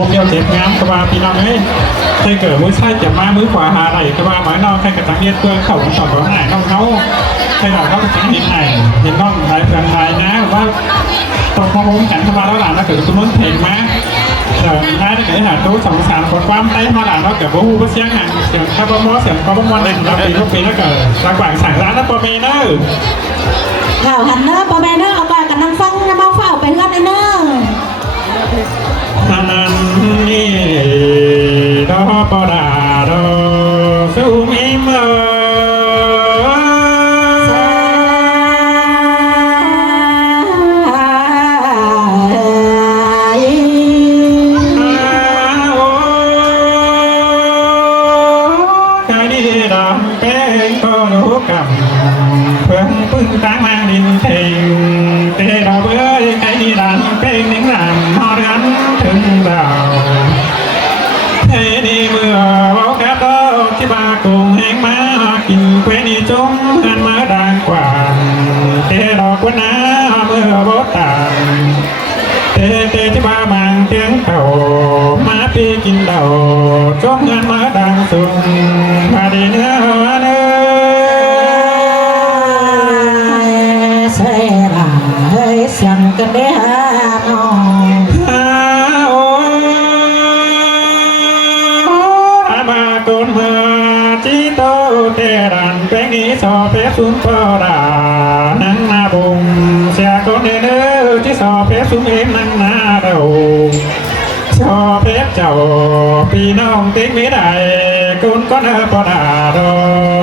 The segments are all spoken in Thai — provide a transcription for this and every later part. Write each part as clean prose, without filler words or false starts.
วกเดียวเจ็บงามกว่าพี่น้องเอ้ยใครเกิดมือใช่จะมามือขวาหาอะไรกว่าหมายน้องใครกระตังเย็นเพื่อนเขาสอนหายน้องเขาใครหน่อยเขาจะเห็นไหนเห็นน้องหายเพื่อนหายนะว่าตรงพอผมแข่งเข้ามาแล้วหลานแล้วเกิดตุ้มเพลงมาเดี๋ยวน่าจะเกิดหาตู้สองสารคนความไต้มาหลานเราเกิดว่าหูเสียงห่างเสียงข้าวบะมอเสียงข้าวบะมอในเราปีทุกปีแล้วเกิดระหว่างสั่งร้านแล้วปอเมเนอร์ข่าวหันเนอร์ปอเมเนอร์เอาไปกันนั่งฟังนะมาเฝ้าไปเฮือนไอ้เนอร์นันนี่ดอปอดาดอสูมิเมอตั้งมาดินเทงเตะดอกเอ้ยไก่ดีดันเป็นหนึ่งหลังหอดันถึงดาวเฮ้ดีเมื่อบอกแกโตที่บากุ้งแห้งมากินเกวนี่จุ้งหันมาดังกว่าเตะดอกวันน้าเมื่อบอกตามเตะที่บามังเตียงเต่ามาปีกินเต่าจุ้งหันมาดังสุงมาดีเนื้อเนื้อเสียงกันได้ฮะน้องอามาโกนเมื่อจีโตเตรันเป็นอีสอเพสุนปอดานังนาบุงเสียคนเด้อที่สอเพสุนเอ็มนังนาเดาชอเพเจ้าพี่น้องติ๊กไม่ได้กุนก็เนอปอดาโด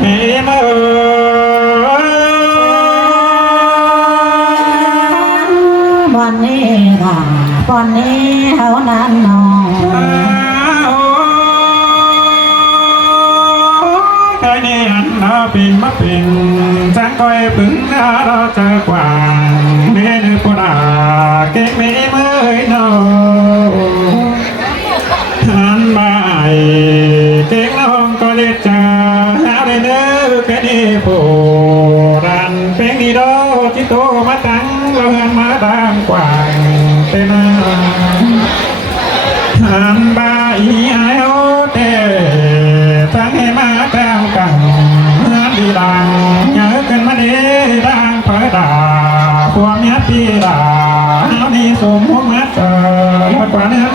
เฮเมอวันนี้ค่ะวันนี้เฮานั้นน้องใครเนี่ยน่าปิงมาปิงจังก้อยปึงน่าเราเจอกว่าเนื้อปลาเก็บไม่เมื่อยนอหันมาเก็บน้องก็เลยเจอหาได้เนื้อแค่นี้ผู้รันเป็นอีโดที่โตมาตั้งเราหันมาดังกว่าเป็นหันบาอีไอโอเตทั้งให้มาแก้วกันหันดีดังเยอะกันมาดีดังเผยด่าพวกเนี้ยปีด่าเฮานี่สมมุติมาเจอกว่านั้น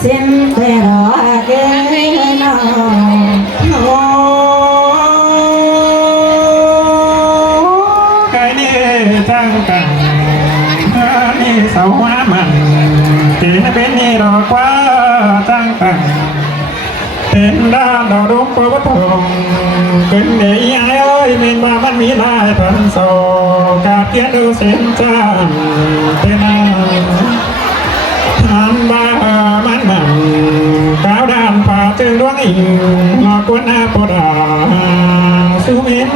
เส้นแต่รอเดินน้องจังกันนี่สาวว่ามันที่เป็นนี่รอกว่าจังกันเป็นด้านดาวดวงปวดทงเป็นเดียเอ้ยมีมามันมีลายพันโซกาเทียนดูเส้นจานเป็นหันบ้ามันก้าวด้านป่าจึงดวงอิงหลอกวนอาปดาสุมิตร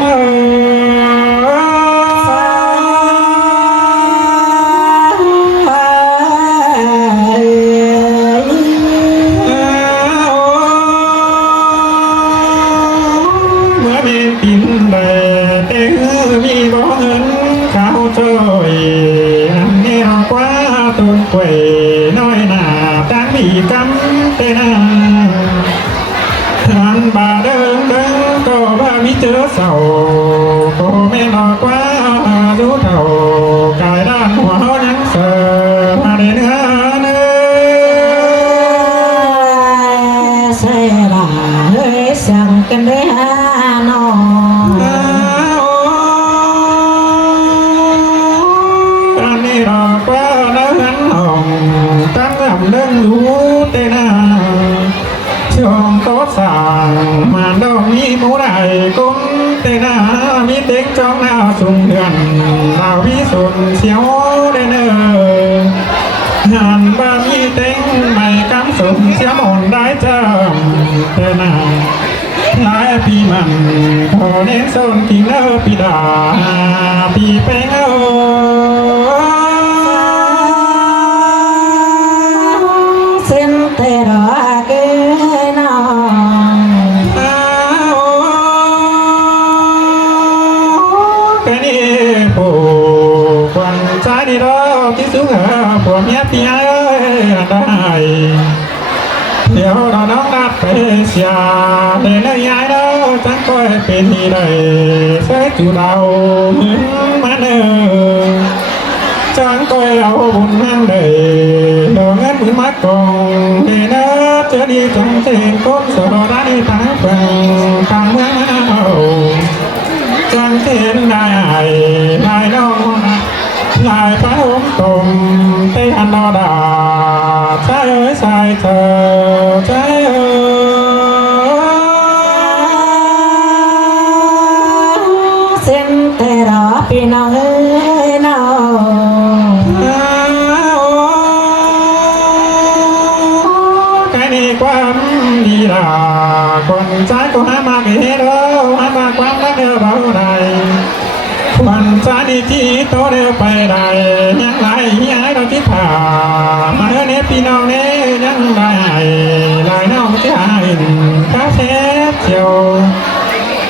น้อยหน้าตั้งมีกำเตนาทันบาเดิงก็ว่ามิเจอเสาก็ไม่นอกว่าดูเท่ากายด้านหัวยังเสือมาในเนื้อเนื้อเสียละเฮ้ยสั่งกันได้ฮะน้องอันนี้เราก็แล้วนั้นห้องตั้งลำเรื่องรู้เตนาช่วงโต๊ะสั่งมาดอกมีหมูได้กุ้งเตนามีเต็งจ้องหน้าสูงเดือนเราพิสุนเสียวได้เนอหันบ้ามีเต็งไม่กำสูงเสียหมอนได้เจ้าเตนาลายพี่มันพอเน้นโซนกินเนอพี่ดาพี่เป็นเอเส้นแต่รอเกินน้องแค่นี้ผู้ควัน ใจดีรอที่สูงผัวเมียพี่เอ้ยได้เดี๋ยวเราน้องนัดไปเสียเดินเลยย้ายเราจังก้อยเป็นที่ใดใส่จูเรามาเนอจังก้อยเอาบุญนั่งได้ดอกเงินมือมัดกองเดินเจอดีจังเจนก้นสดได้ทั้งฝั่งทางเมืองเอาจังเจนได้ได้น้องนายพระองค์ตรงเตอันนอดาใจเอ้ยใจเธอใจเอ้ย เส้นแต่รอพี่น้องเอ้ยน้อง ใครมีความดีล่ะคนใจก็หามาเกเรหามาความรักเดียวเบาใดวันใจดีที่โตเดียวไปได้ยังไรยังไงเราที่ผ่ามาเนี้ยพี่น้องเนี้ยยังได้ลายน้องที่หายข้าเสียเจียว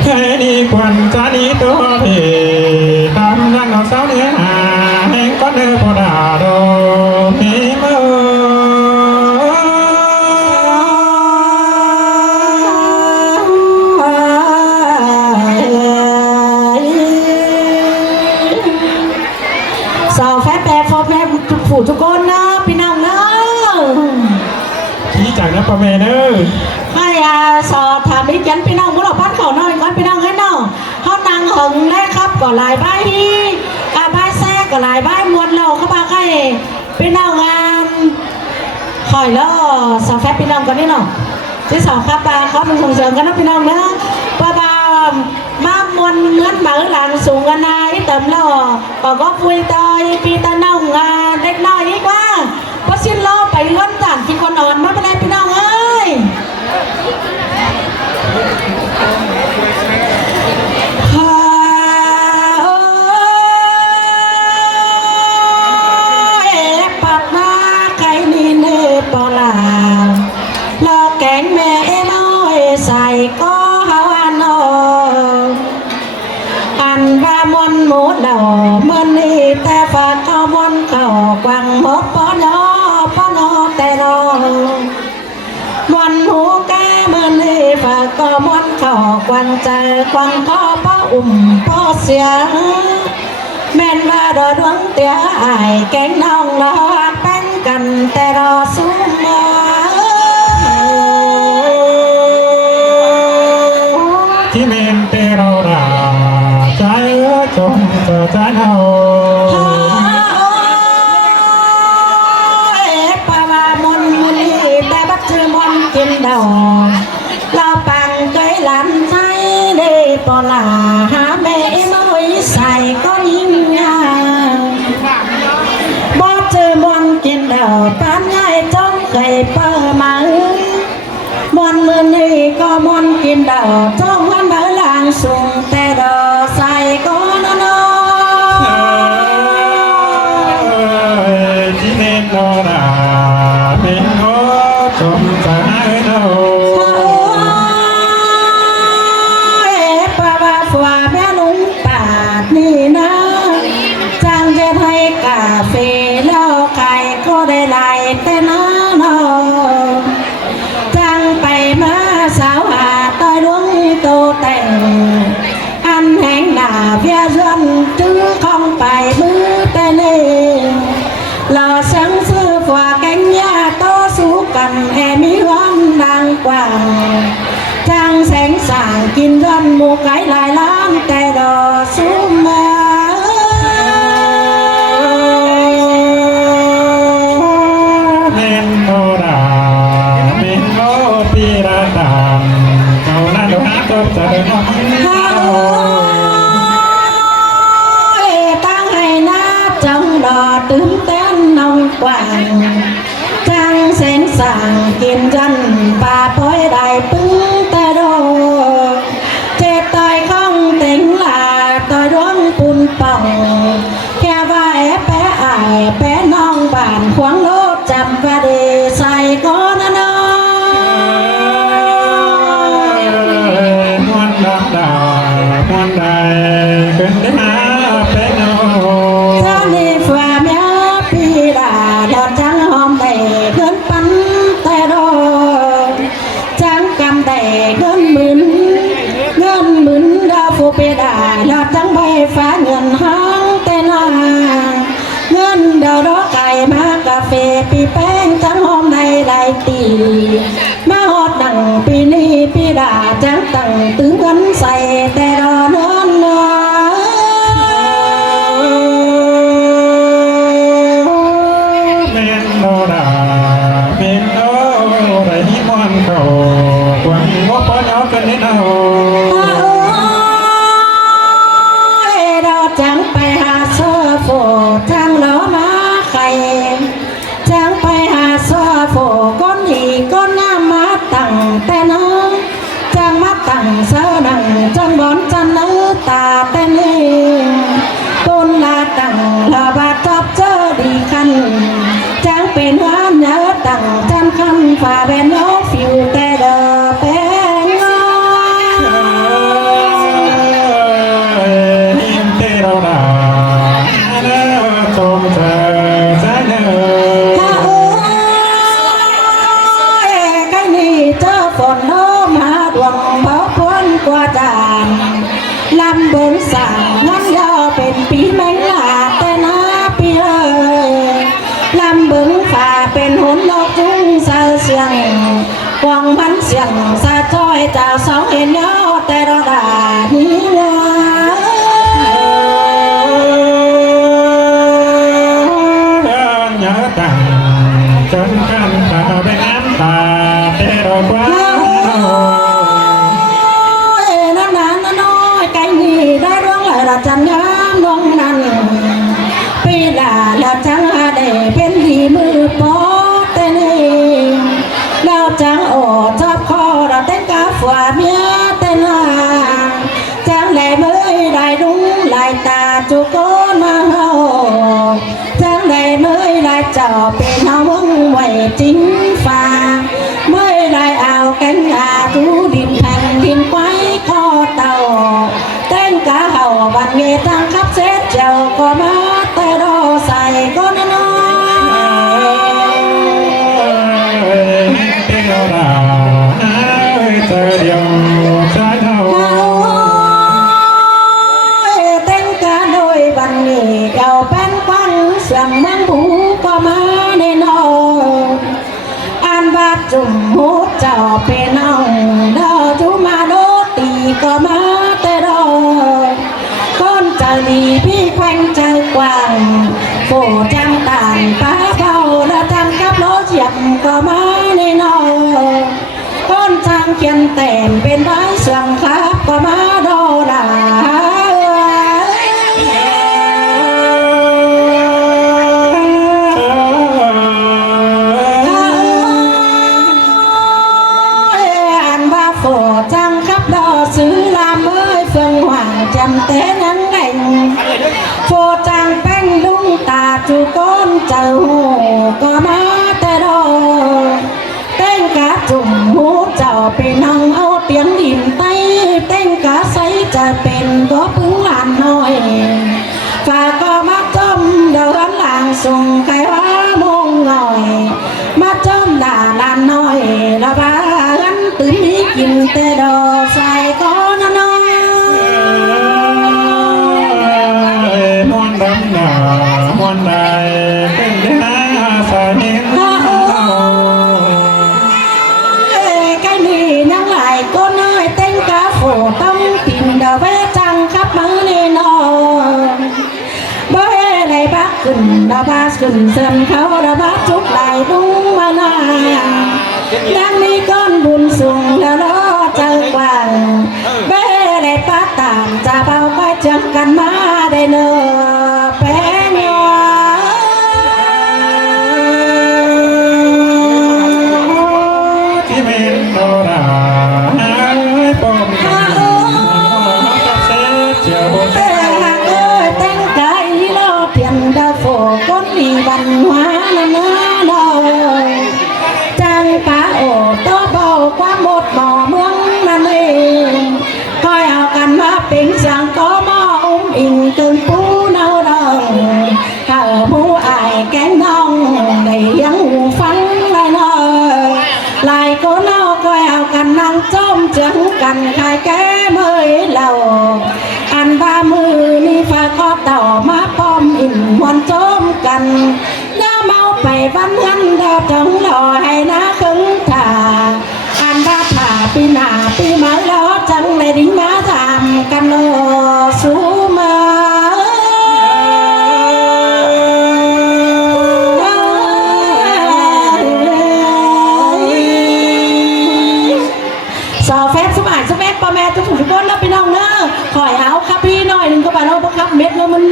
ใครดีกว่าใจดีตัวพี่ตามยังเราสาวเนื้อหาแห่งก้อนเนื้อพอดาดอกพี่เมื่อ สาวแฟแปรฟอแม่ทุกผู้ทุกคนนะพี่น้องนะ พี่จากนะพ่อแม่เนอ ให้สอบถามดิฉันพี่น้องบุรุษบ้านเขาหน่อยก่อนพี่น้องให้น้องเขานางหึงได้ครับก็หลายใบใบแท้ก็หลายใบมวลเราเข้ามาใกล้พี่น้องงานคอยแล้วสาวแฟพี่น้องกันนี่เนาะที่สองครับเขาเป็นส่งเสริมกันนะพี่น้องนะป้ามามวลเงินมาหลังสูงกันนายเติมแล้วก็คุยต่อยปีตาน้องเด็กน้อยดีกว่าเพราะสิ้นโลไปเลื่อนต่างที่คนอ่อนไม่เป็นไรพี่น้องเอ้ยปัดมาใครนี่เนื้อปลาลอแกงแม่น้อยใส่ก็หาวันนอันว่ามวนหมูดอกมันนี่แต่ฝากก็มวนเก่ากวังหมดปอนอแต่นอมวนหูแก่มันนี่ฝากก็มวนเก่ากวังใจกวังก็ป้าป้าเสียงแม่นว่าดอดวงเตี้ยอายแกงน้องรอเป็นกันแต่รอสู้มาที่เมนเตโรราใจจงเกิดใจเฮาปาวามนมุนีแต่บัดชื่อมนกินดอกเราปังเคยหลานใจได้ปอลาหาแม่มาไว้ใส่ก็ยิ่งยากบ่เจอมนกินดอกปานใหญ่จงเคยเปิดมามนมือนี่ก็มนกินดอกจ้องวันเบอร์ลางสูงแต่ดอกใส่ก็นอนที่เมนโรราเมนโอจงใจเฮาปาวาฝัวแม่ลุงปาดนี่นะจังจะให้กาแฟแล้วไก่ก็ได้ไล่แต่น้านอจังไปมาสาวหาตอยดวงโตแต่งอันแห่งหน้าเพียรันจื้อข้องไปมือแต่เน่เรา sáng xưa và cánh nhà to sú cần em ý hoang đang quàng trang sáng sàng kinh doanh một cái lại lắm tè đò xuống mà men đô đà men đô pi ra đàn cầu na đồ hát cho trời nó trong đò tướng tên nông quảng trang sáng sàng kinh doanh và bói đại bưng ta đồ chết tôi không tính là tôi đoán bùn bỏng khe vai bé ải bé non bản khoáng lốt chạm và để xài con nó muôn đàn đà muôn đài bên đá bé nô Hãy subscribe là trắng tầng tướng ngân say tè đò nón men đô đà men đô đầy mòn cầu quăng ngó phó nhỏ cần đến nào đò trắng bay hà sơ phổ trăng ló má khay trắng bay hà sơ phổ con thì con nam má tặng tên nó trăng mắt tặng sơ nặng trong bón chân nữ tà tên đi tôn là tặng là bà chóp chớ đi khăn trắng bên hóa nhớ tặng chân khăn và bên nó phiêu tê đờ bên niềm tê đô đà tôm thờ trái nở cái này chớ phồn nó mà đuồng báo quân qua tràn làm bốn sảng ngăn do bên bí mánh là tên á bí ơi làm bứng phà bên hốn lọc chung sa xiềng quăng bắn xiềng sa trôi chào sóng hình nhớ tê đô đà ní nhớ tặng chân khăn ta bên án ta tê đô quá nó nói cái gì đã đoán lại là chẳng nhám nông nằn vì là chẳng để bên gì mưa bó tên đi lao chẳng ổ chóp kho là tên cá phòa mía tên là chẳng lẽ mới lại đúng lại ta chú con mà hầu chẳng lẽ mới lại trò bên hao mừng ngoài chính pha mới lại ảo cánh chú điện thành điện quái kho tàu tên cá hầu bàn nghề tăng khắp xét chèo có má tay đo xài con nó tê đô đà tê điều trái nở tên cá đôi bàn nghề giàu bán quăng sườn mang bú có má nên hồ an bát trùm hút trò bên ông đo chú mà đốt tì có má tê đo con trời đi bi quanh trời quàng phổ trang tàn phá bao đã trang cắp lỗ diệp có má nên hồ con trang khiên tèm bên bãi sườn khắp có má đô đà trang khắp đo xứ làm ơi phương hoàng trầm tế nắng đành phô trang bánh lung tà chú con chờ hồ có má tê đo tên cá trùng hú chào bên hông âu tiếng điểm tay tên cá sấy chờ bên có bứng làn nồi và có mắt chôm đầu hắn làng sùng cái hóa mông ngồi mắt chôm là làn nồi là ba hắn tự ý kim tê đò xài có nó nói muôn đắm nở muôn đài kinh đá xài miếng cái này nhắc lại con ơi tên cá phổ tông tìm đò vé trăng khắp mắng nên nó bởi lại bác cần đò bác cần sân khấu đò bác chúc lại đúng mà đang đi con buồn xuồng là nó chờ quàng bé lại phát tàn ra bao cái chẳng cần má đây nơ bé nhỏ chỉ bên đô đà bom tên cái lo tiền đa phổ con đi văn hóa nó trang cá ổ to bầu qua một bò mương năn ê coi ao cần má bình rằng có mò in cơn phú nâu đồng thở mũ ai kén nong đầy yắng phấn lại nơi lại có nó coi ao cần năng chôm chẳng cần khai ké mới lầu ăn 30 ni pha có tàu má bom in hoàn chôm cần đã mau phải văn สู้มาสาวแฟนสมัยสมัยป้าแม่ทุกทุกคนนะพี่น้องเนอะขอยเอาครับพี่หน่อยหนึ่งก็ไปแล้วเพราะครับเม็ดแล้วมัน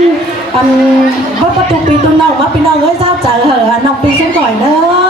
ประตูปีตุ้งน้องมาพี่น้องเอ้ยเศร้าใจเหรอน้องปีเส้นก่อยเนอะ